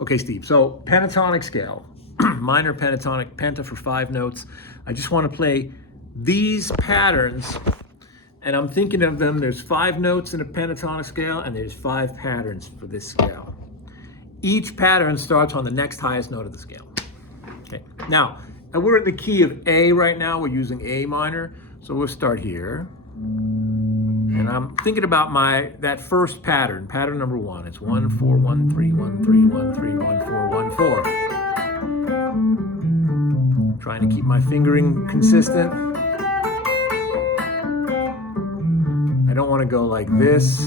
Okay, Steve, so pentatonic scale, minor pentatonic, penta for 5 notes. I just want to play these patterns, and I'm thinking of them. There's 5 notes in a pentatonic scale, and there's 5 patterns for this scale. Each pattern starts on the next highest note of the scale. Okay, now, we're in the key of A right now. We're using A minor, so we'll start here. And I'm thinking about that first pattern, pattern number 1. It's 1 4 1 3 1 3 1 3 1 4 1 4. Trying to keep my fingering consistent. I don't want to go like this.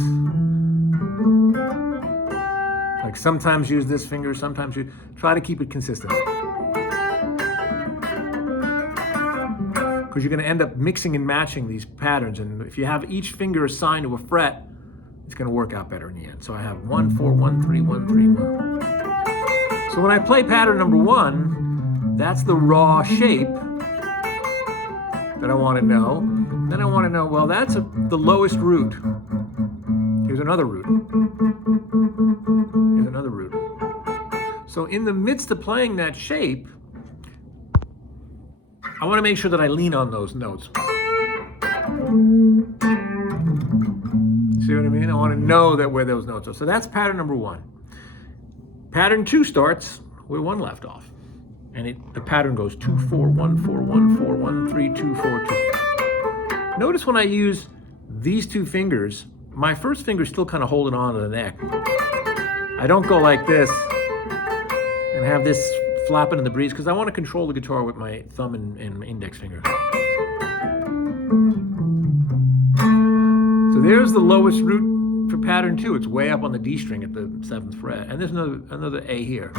Like sometimes use this finger, sometimes try to keep it consistent. Because you're going to end up mixing and matching these patterns, and if you have each finger assigned to a fret, it's going to work out better in the end. So I have 1 4 1 3 1 3 1. So when I play pattern number 1, that's the raw shape that I want to know. Then I want to know, well, that's the lowest root. Here's another root. Here's another root. So in the midst of playing that shape, I want to make sure that I lean on those notes. See what I mean? I want to know that where those notes are. So that's pattern number 1. Pattern 2 starts where 1 left off. And the pattern goes 2 4 1 4 1 4 1 3 2 4 2. Notice when I use these 2 fingers, my first finger's still kind of holding on to the neck. I don't go like this and have this flapping in the breeze, because I want to control the guitar with my thumb and index finger. So there's the lowest root for pattern 2. It's way up on the D string at the 7th fret. And there's another A here.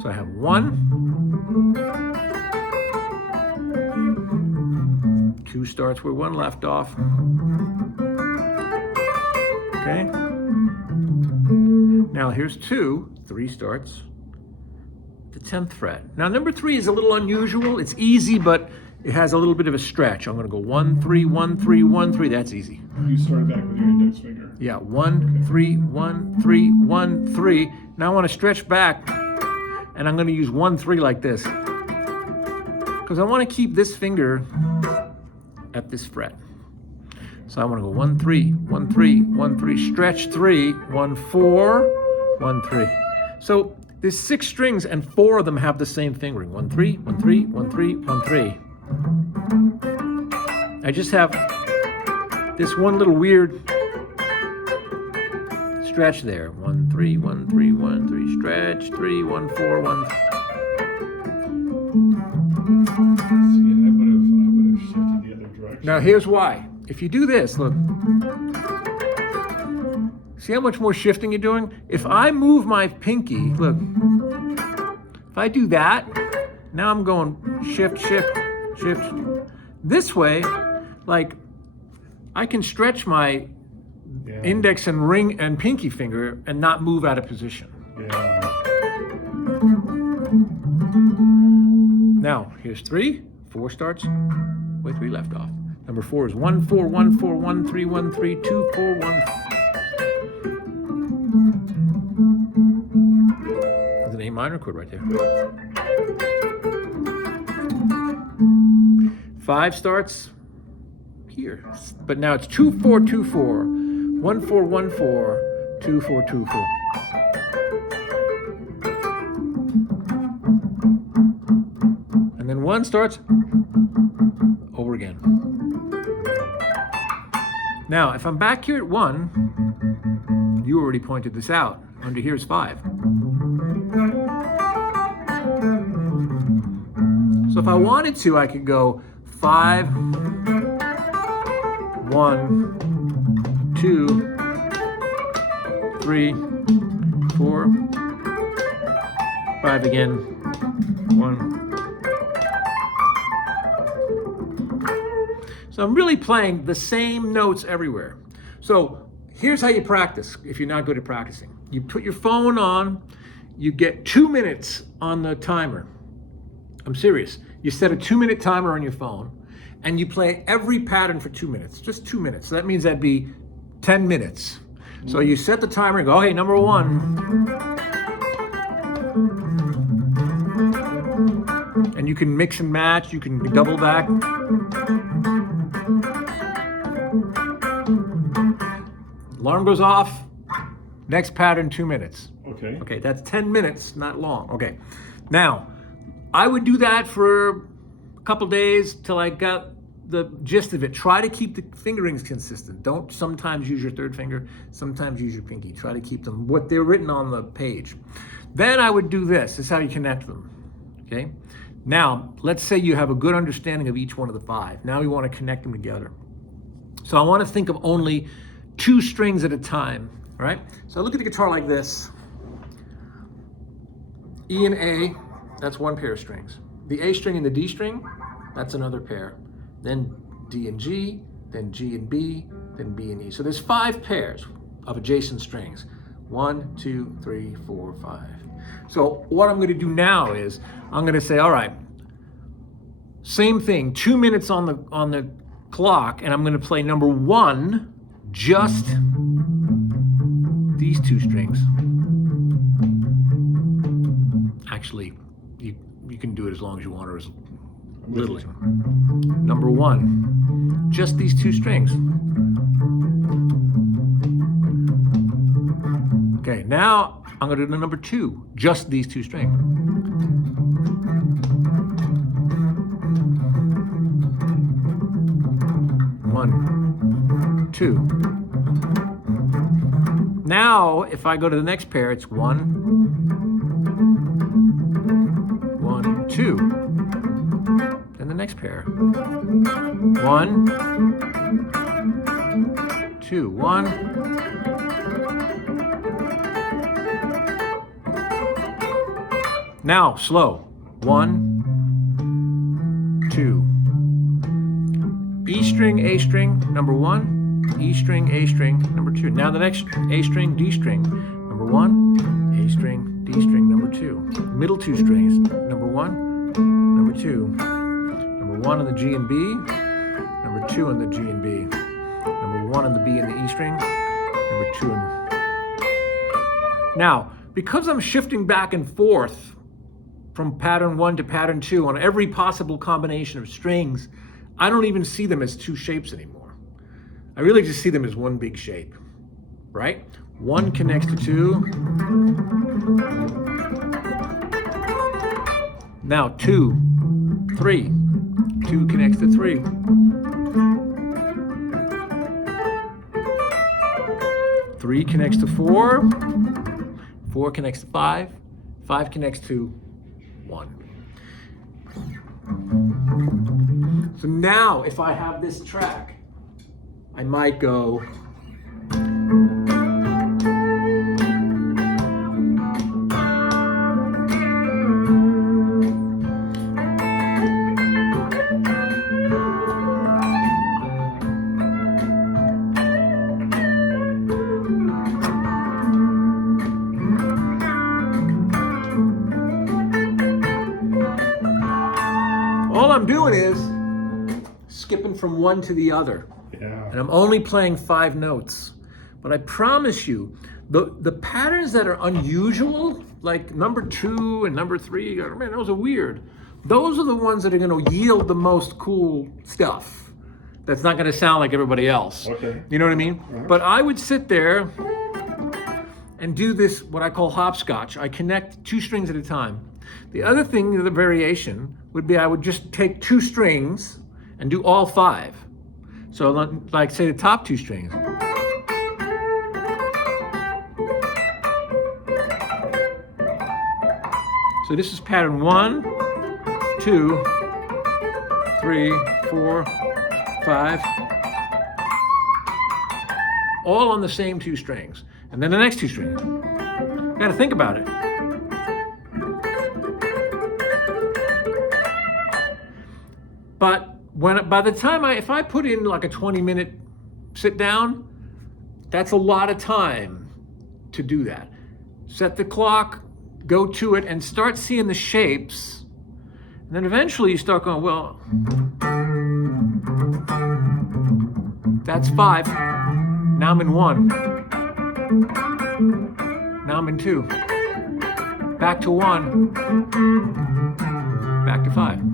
So I have 1, 2 starts where 1 left off. Okay. Now here's 2, 3 starts, the 10th fret. Now number 3 is a little unusual. It's easy, but it has a little bit of a stretch. I'm going to go 1 3 1 3 1 3. That's easy. You start back with your index finger. Yeah, 1 3 1 3 1 3. Now I want to stretch back, and I'm going to use 1 3 like this, because I want to keep this finger at this fret. So I want to go 1 3 1 3 1 3, stretch 3 1 4 1 3. So there's 6 strings, and 4 of them have the same fingering. 1 3 1 3 1 3 1 3. I just have this one little weird stretch there. 1 3 1 3 1 3, stretch 3 1 4 1. See, I would have shifted the other direction. Now here's why. If you do this, look. See how much more shifting you're doing? If I move my pinky, look. If I do that, now I'm going shift, shift, shift. This way, like, I can stretch my index and ring and pinky finger and not move out of position. Yeah. Now, here's 3, 4 starts where 3 left off. Number 4 is 1 4 1 4 1 3 1 3 2 4 1. There's an A minor chord right there. 5 starts here, but now it's 2 4 2 4 1 4 1 4 2 4 2 4. And then 1 starts over again. Now, if I'm back here at 1, you already pointed this out. Under here is 5. So if I wanted to, I could go 5, 1, 2, 3, 4, 5 again, 1. So I'm really playing the same notes everywhere. So here's how you practice if you're not good at practicing. You put your phone on, you get 2 minutes on the timer. I'm serious. You set a 2-minute timer on your phone, and you play every pattern for 2 minutes, just 2 minutes. So that means that'd be 10 minutes. So you set the timer and go, okay, number 1. And you can mix and match, you can double back. Alarm goes off, next pattern 2 minutes. Okay. Okay, that's 10 minutes, not long. Okay, now, I would do that for a couple days till I got the gist of it. Try to keep the fingerings consistent. Don't sometimes use your third finger, sometimes use your pinky. Try to keep them what they're written on the page. Then I would do this. This is how you connect them, okay? Now, let's say you have a good understanding of each one of the 5. Now we want to connect them together. So I want to think of only 2 strings at a time, all right? So I look at the guitar like this. E and A, that's one pair of strings. The A string and the D string, that's another pair. Then D and G, then G and B, then B and E. So there's 5 pairs of adjacent strings. 1, 2, 3, 4, 5. So what I'm going to do now is I'm going to say, all right, same thing, 2 minutes on the clock, and I'm going to play number 1, just these 2 strings. Actually, you can do it as long as you want or as little as you want. Number 1, just these 2 strings. Okay, now I'm going to do the number 2, just these 2 strings. One, 2. Now, if I go to the next pair, it's 1, 1, 2. Then the next pair. 1, 2, 1. Now, slow. 1, 2. E string, A string, number 1. E string, A string, number 2. Now the next A string, D string, number 1. A string, D string, number 2. Middle 2 strings, number 1, number 2. Number 1 on the G and B, number 2 on the G and B. Number 1 on the B and the E string, number 2 on. Now, because I'm shifting back and forth from pattern 1 to pattern 2 on every possible combination of strings, I don't even see them as 2 shapes anymore. I really just see them as one big shape, right? 1 connects to 2. Now 2, 3. 2 connects to 3. 3 connects to 4. 4 connects to 5. 5 connects to 1. So now, if I have this track, I might go. All I'm doing is skipping from one to the other. Yeah. And I'm only playing 5 notes. But I promise you, the patterns that are unusual, like number 2 and number 3, man, those are weird. Those are the ones that are going to yield the most cool stuff. That's not going to sound like everybody else. Okay. You know what I mean? Uh-huh. But I would sit there and do this, what I call hopscotch. I connect 2 strings at a time. The other thing, the variation, would be I would just take 2 strings and do all 5. So like say the top 2 strings. So this is pattern 1, 2, 3, 4, 5. All on the same 2 strings. And then the next 2 strings. You gotta think about it. But by the time if I put in like a 20-minute sit down, that's a lot of time to do that. Set the clock, go to it, and start seeing the shapes. And then eventually you start going, well, That's 5. Now I'm in 1. Now I'm in 2. Back to 1. Back to 5.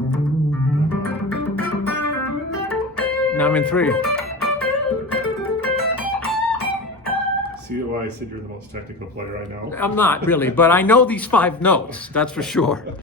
Now I'm in 3. See why I said you're the most technical player I know? I'm not really, but I know these 5 notes, that's for sure.